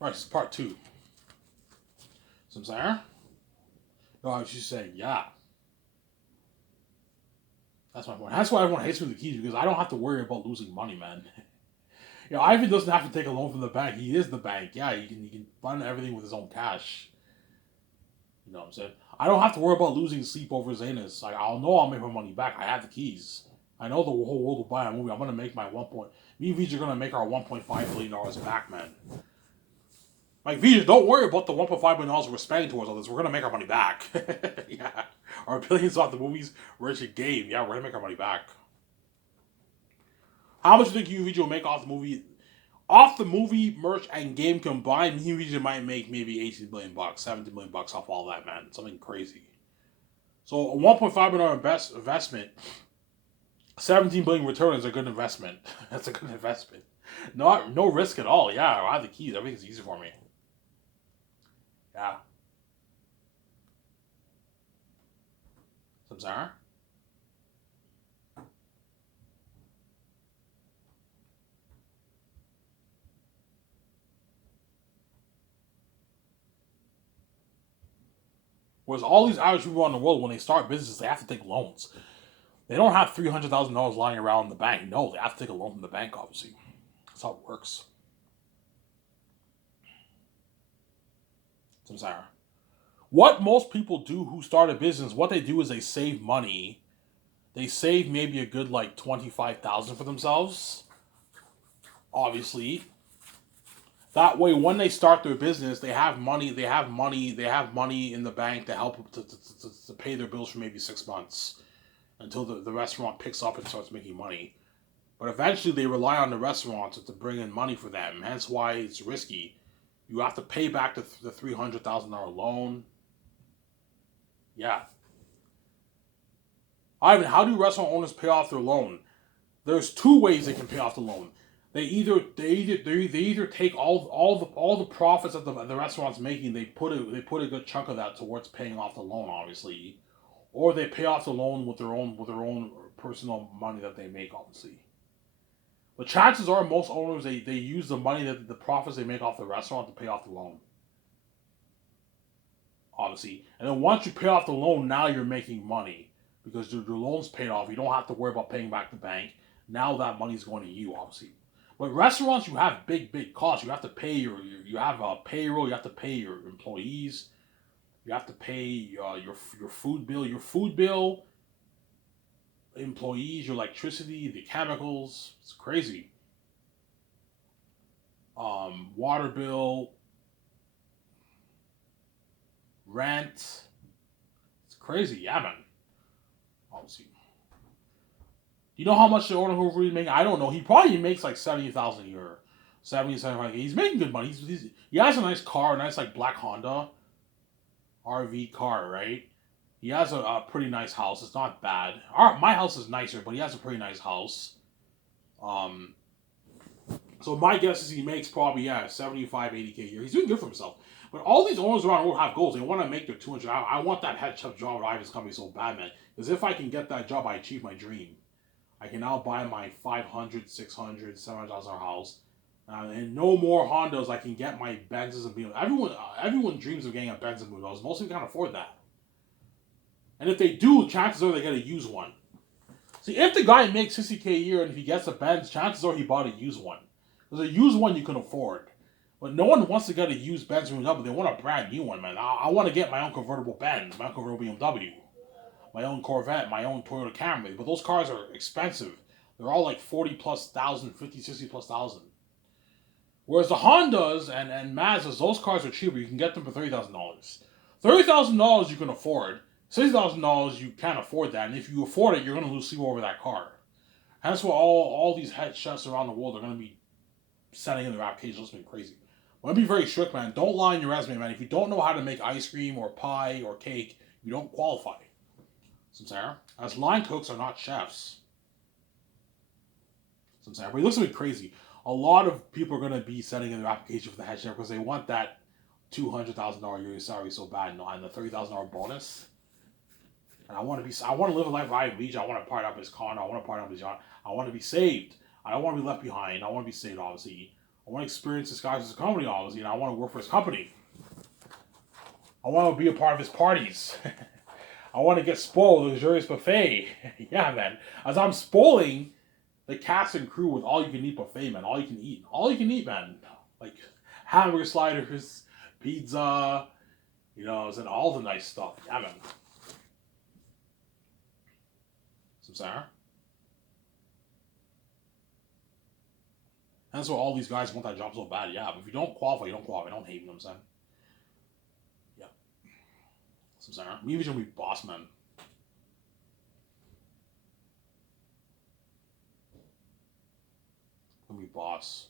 Right, this is part two. So I'm saying? No, I was just saying, yeah. That's my point. That's why everyone hates me with the keys because I don't have to worry about losing money, man. Ivan doesn't have to take a loan from the bank. He is the bank. Yeah, he can fund everything with his own cash. You know what I'm saying? I don't have to worry about losing sleep over Zanus. Like I'll know I'll make my money back. I have the keys. I know the whole world will buy a movie. I'm gonna make my 1. Me and Vij are gonna make our $1.5 billion back, man. Like Vij, don't worry about the $1.5 billion we're spending towards all this. We're gonna make our money back. Yeah, our billions off the movies, rich and game. Yeah, we're gonna make our money back. How much do you think you Vij will make off the movie? Off the movie, merch, and game combined, me and Vij might make maybe 18 million bucks, 17 million bucks off all that, man. Something crazy. So a $1.5 billion investment, 17 billion return is a good investment. That's a good investment. No risk at all. Yeah, I have the keys. Everything's easy for me. Yeah. Samsara? Whereas all these average people around the world, when they start business, they have to take loans. They don't have $300,000 lying around in the bank. No, they have to take a loan from the bank, obviously. That's how it works. Samsara. What most people do who start a business, what they do is they save money. They save maybe a good like 25,000 for themselves. Obviously, that way when they start their business, they have money. They have money. They have money in the bank to help to pay their bills for maybe 6 months until the restaurant picks up and starts making money. But eventually, they rely on the restaurant to bring in money for them. Hence, why it's risky. You have to pay back the $300,000 loan. Yeah. Ivan, how do restaurant owners pay off their loan? There's two ways they can pay off the loan. They either take all the profits that the restaurant's making. They put a good chunk of that towards paying off the loan, obviously, or they pay off the loan with their own personal money that they make, obviously. But chances are most owners they use the money that the profits they make off the restaurant to pay off the loan, obviously. And then once you pay off the loan, now you're making money because your loan's paid off. You don't have to worry about paying back the bank. Now that money's going to you, obviously. But restaurants, you have big costs. You have to pay you have a payroll. You have to pay your employees. You have to pay your food bill. Your food bill, employees, your electricity, the chemicals. It's crazy. Water bill, rent. It's crazy. Yeah, man. Obviously. Do you know how much the owner Hoover is making? I don't know. He probably makes like 70,000 a year. 70, 75. He's making good money. He has a nice car, a nice like black Honda RV car, right? He has a pretty nice house. It's not bad. My house is nicer, but he has a pretty nice house. Um, so my guess is he makes probably 75, 80K a year. He's doing good for himself. But all these owners around the world have goals. They want to make their 200. I want that head chef job at Ivan's company so bad, man. Because if I can get that job, I achieve my dream. I can now buy my 500, 600, $700,000 house. And no more Hondas. I can get my Benzes and BMWs. Everyone dreams of getting a Benz and BMWs. Most people can't afford that. And if they do, chances are they get a used one. See, if the guy makes 60K a year and if he gets a Benz, chances are he bought a used one. Because a used one you can afford. But no one wants to get a used Benz or BMW. They want a brand new one, man. I want to get my own convertible Benz, my own convertible BMW, my own Corvette, my own Toyota Camry. But those cars are expensive. They're all like 40 plus thousand, 50, 60 plus thousand. Whereas the Hondas and Mazdas, those cars are cheaper. You can get them for $30,000. $30,000 you can afford. $60,000 you can't afford that. And if you afford it, you're going to lose sleep over that car. That's why all these head chefs around the world are going to be sending in their applications. It's been crazy. I'm going to be very strict, man. Don't lie in your resume, man. If you don't know how to make ice cream or pie or cake, you don't qualify. Samsara. As line cooks are not chefs. Samsara. But it looks a bit crazy. A lot of people are going to be sending in their application for the head chef because they want that $200,000 yearly salary so bad, and the $30,000 bonus. And I want to live a life of Ivan Vij. I want to part up his condo. I want to part up his yacht. I want to be saved. I don't want to be left behind. I want to be saved, obviously. I want to experience this guy's company, obviously, and I want to work for his company. I want to be a part of his parties. I want to get spoiled with luxurious buffet. Yeah, man. As I'm spoiling the cast and crew with all you can eat buffet, man. All you can eat. All you can eat, man. Like hamburger sliders, pizza, and all the nice stuff. Yeah, man. Some Sarah. That's why all these guys want that job so bad. Yeah, but if you don't qualify, you don't qualify. Don't hate me, I'm saying. Yeah. Some Sarah. Me even be boss man. Gonna be boss.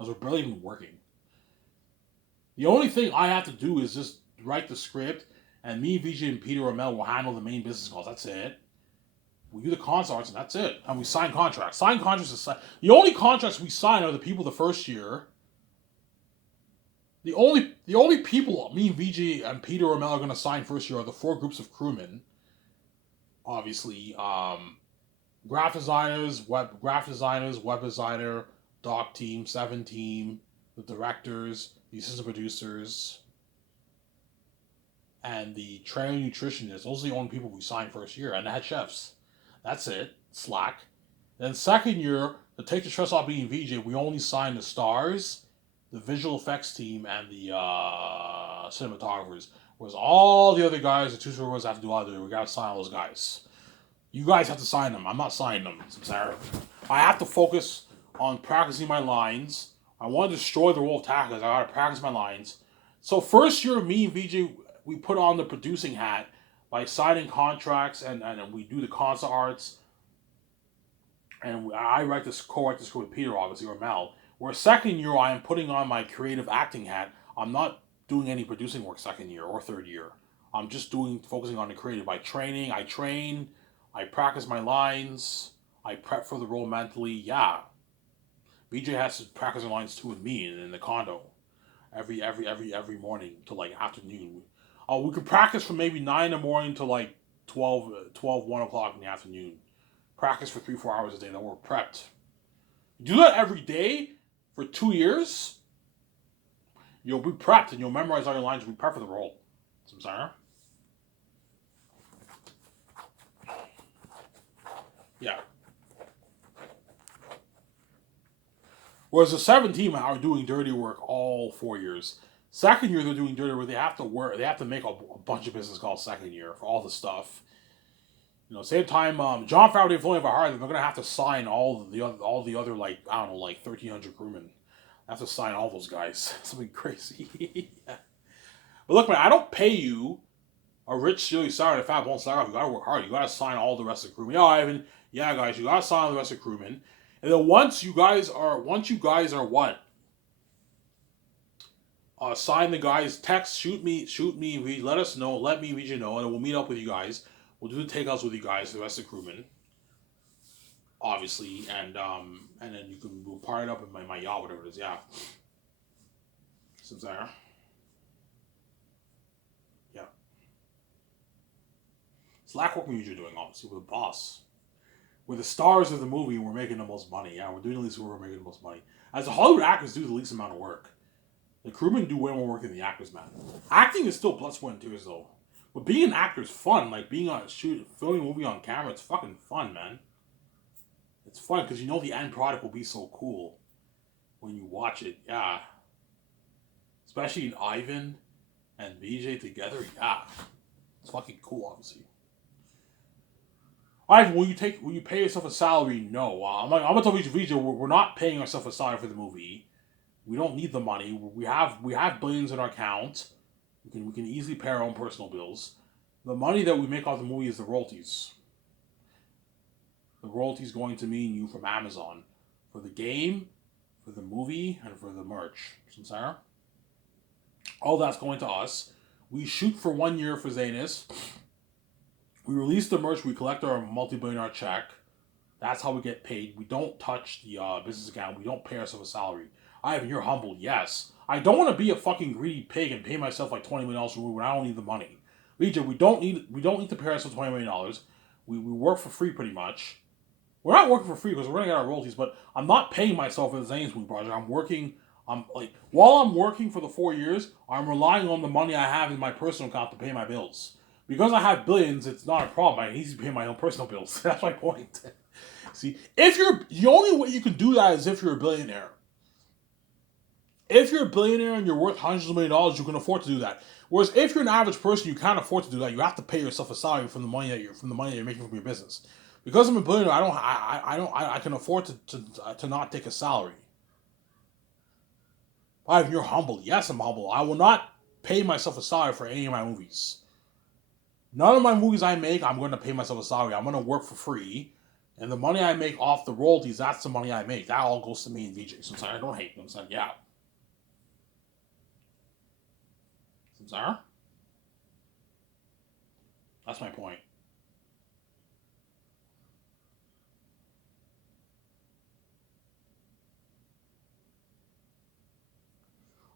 As we're barely even working. The only thing I have to do is just write the script, and me, VJ, and Peter Ramel will handle the main business calls. That's it. We do the concerts, and that's it. And we sign contracts. Sign contracts is the only contracts we sign are the people the first year. The only people me, VJ, and Peter Ramel are going to sign first year are the 4 groups of crewmen. Obviously, graphic designers, web designer, doc team, 7 team, the directors, the assistant producers, and the trainer nutritionists. Those are the only people we sign first year, and the head chefs. That's it. Slack. Then second year, to take the stress off being VJ, we only sign the stars, the visual effects team, and the cinematographers. Whereas all the other guys, the 2 servers have to do all the. We gotta sign all those guys. You guys have to sign them. I'm not signing them, Sarah. I have to focus on practicing my lines. I want to destroy the role of tactics. I gotta practice my lines. So first year, me and VJ, we put on the producing hat by signing contracts, and we do the concert arts, and I co-write this with Peter, obviously, or Mel. Where second year, I am putting on my creative acting hat. I'm not doing any producing work second year or third year. I'm just focusing on the creative. I train, I practice my lines, I prep for the role mentally. Yeah, BJ has to practice the lines too with me in the condo, every morning till like afternoon. We could practice from maybe 9 in the morning to like 1 o'clock in the afternoon. Practice for 3-4 hours a day. Then we're prepped. Do that every day for 2 years. You'll be prepped and you'll memorize all your lines. You'll be prepped for the role. Some Sarah. Yeah. Whereas the 7 team are doing dirty work all 4 years. Second year they're doing dirty work. They have to work. They have to make a bunch of business calls second year for all the stuff. Same time, John Favreau, Dave Filoni, if I hire them, they're gonna have to sign all the other like 1,300 crewmen. I have to sign all those guys. Something crazy. Yeah. But look, man, I don't pay you a rich, silly salary, a fat bone salary. You gotta work hard. You gotta sign all the rest of the crewmen. Yeah, Ivan. Yeah, guys, you gotta sign all the rest of the crewmen. And then once you guys are what? Sign the guys. Text, shoot me. Let us know. Let me read you know, and we'll meet up with you guys. We'll do the takeouts with you guys, the rest of the crewmen, obviously, and then we'll part it up in my yacht, whatever it is. Yeah. Since there. Yeah. Slack work we're usually doing, obviously, with the boss. We're the stars of the movie, and we're making the most money. Yeah, we're doing the least work, we're making the most money. As the Hollywood actors do the least amount of work. The crewmen do way more work than the actors, man. Acting is still blood, sweat, and tears, though. But being an actor is fun. Like being filming a movie on camera, it's fucking fun, man. It's fun because the end product will be so cool when you watch it. Yeah. Especially in Ivan and VJ together. Yeah. It's fucking cool, obviously. Ivan, will you pay yourself a salary? No. I'm gonna tell VJ, we're not paying ourselves a salary for the movie. We don't need the money. We have billions in our account. We can easily pay our own personal bills. The money that we make off the movie is the royalties. The royalties going to me and you from Amazon for the game, for the movie, and for the merch. Sarah? All that's going to us. We shoot for 1 year for Zanus. We release the merch. We collect our multi-billionaire check. That's how we get paid. We don't touch the business account. We don't pay ourselves a salary. Ivan, you're humble. Yes. I don't want to be a fucking greedy pig and pay myself like $20 million for a movie when I don't need the money. VJ, we don't need to pay ourselves $20 million. We work for free pretty much. we're not working for free because we're going to get our royalties, but I'm not paying myself for the Zane's movie project. I'm working. I'm like while I'm working for the 4 years, I'm relying on the money I have in my personal account to pay my bills. Because I have billions, it's not a problem. I need to pay my own personal bills. That's my point. See, if you're the only way you can do that is if you're a billionaire. If you're a billionaire and you're worth hundreds of millions of dollars, you can afford to do that. Whereas if you're an average person, you can't afford to do that. You have to pay yourself a salary from the money that you're making from your business. Because I'm a billionaire, I can afford to not take a salary. If you're humble, yes, I'm humble. I will not pay myself a salary for any of my movies. None of my movies I make, I'm going to pay myself a salary. I'm going to work for free. And the money I make off the royalties, that's the money I make. That all goes to me and VJ. So I'm sorry, I don't hate them. I'm saying, yeah. I'm sorry? That's my point.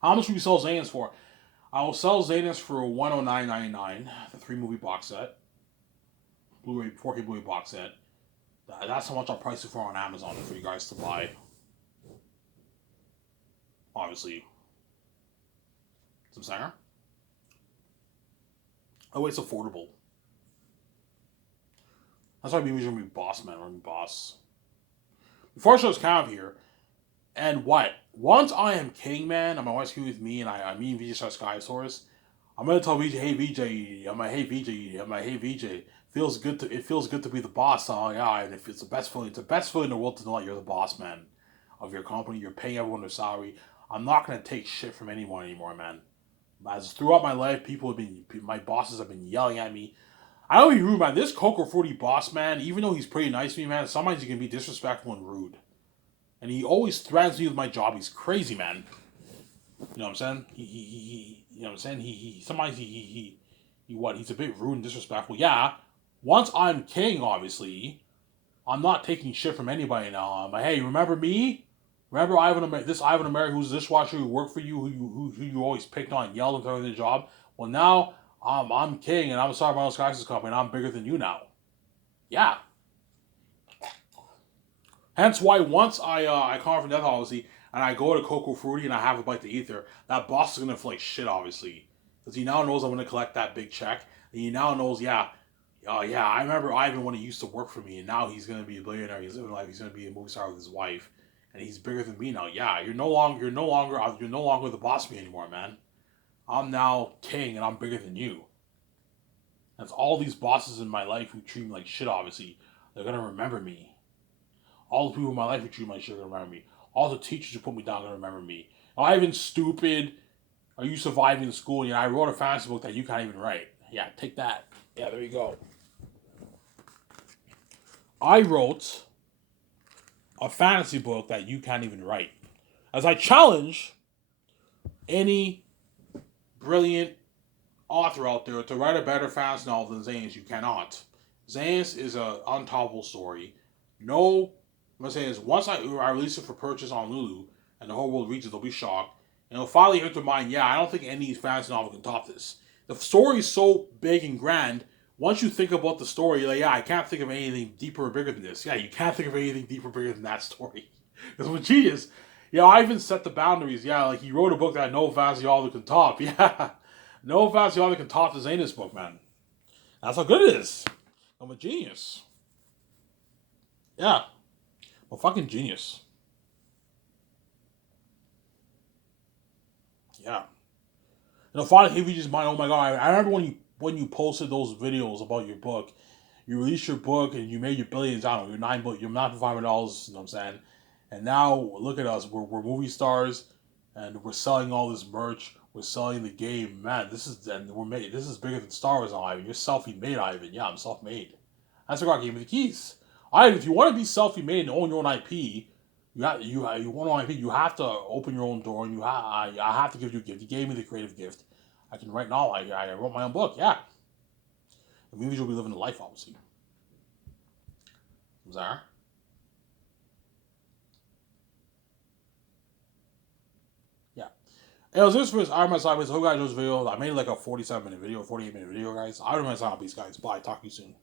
How much will you sell Zayn's for? I will sell Zayn's for $109.99, the 3-movie box set. Blu-ray, 4K Blu-ray box set. That's how much I'll price it for on Amazon for you guys to buy. Obviously. Some singer. Oh, it's affordable. That's why movies are going to be Boss Man or Boss. Before I show this count here, and what? Once I am king, man, and my wife's here with me, and me and VJ start Sky Source, I'm gonna tell VJ, hey VJ, hey VJ, it feels good to be the boss. Yeah, and if it's the best feeling in the world to know that you're the boss man of your company. You're paying everyone their salary. I'm not gonna take shit from anyone anymore, man. As throughout my life, my bosses have been yelling at me. I don't be rude, man. This Coco Fruity boss, man, even though he's pretty nice to me, man, sometimes he can be disrespectful and rude. And he always threatens me with my job. He's crazy, man. You know what I'm saying? You know what I'm saying? Sometimes he's a bit rude and disrespectful. Yeah. Once I'm king, obviously, I'm not taking shit from anybody now. I'm like, hey, remember me? Remember Ivan America, who's a dishwasher who worked for you, who you always picked on, yelled and threw the job. Well, now I'm king, and I'm sorry about Sky's company, and I'm bigger than you now. Yeah. Hence why once I call for death, obviously, and I go to Coco Fruity and I have a bite to eat there, that boss is gonna feel like shit, obviously, because he now knows I'm gonna collect that big check, and he now knows, yeah, yeah, I remember Ivan when he used to work for me, and now he's gonna be a billionaire. He's living life. He's gonna be a movie star with his wife, and he's bigger than me now. Yeah, you're no longer the boss of me anymore, man. I'm now king, and I'm bigger than you. That's all these bosses in my life who treat me like shit. Obviously, they're gonna remember me. All the people in my life who treat me like shit are gonna remember me. All the teachers who put me down are gonna remember me. Ivan, stupid. Are you surviving in school? Yeah, I wrote a fantasy book that you can't even write. Yeah, take that. Yeah, there you go. I wrote a fantasy book that you can't even write. As I challenge any brilliant author out there to write a better fantasy novel than Zayn's, you cannot. Zayn's is an untoppable story. No, what I'm saying is, once I release it for purchase on Lulu and the whole world reads it, they'll be shocked. And it'll finally hit their mind, yeah, I don't think any fantasy novel can top this. The story is so big and grand. Once you think about the story, you're like, yeah, I can't think of anything deeper or bigger than this. Yeah, you can't think of anything deeper or bigger than that story. Because with genius, yeah, I even set the boundaries. Yeah, like he wrote a book that no fantasy author can top. Yeah, no fantasy author can top the Zayn's book, man. That's how good it is. I'm a genius. Yeah, I'm a fucking genius. Yeah. You know, finally, if you just mind, oh my god, I remember when you posted those videos about your book. You released your book and you made your billions. I don't know, you're $9,500. You know what I'm saying? And now look at us. We're movie stars, and we're selling all this merch. We're selling the game. Man, this is bigger than Star Wars, Ivan. You're self-made, Ivan. Yeah, I'm self-made. That's what God gave me the keys. Ivan, if you want to be self-made and own your own IP, you want to own IP. You have to open your own door, and I have to give you a gift. You gave me the creative gift. I can write now. I wrote my own book. Yeah, the movies will be living the life, obviously. Zara? Yeah. It was this for this Iron Man Sideways. I hope you guys enjoyed this video. I made like a 47-minute video, 48-minute video, guys. Iron Man Sideways, guys. Bye. Talk to you soon.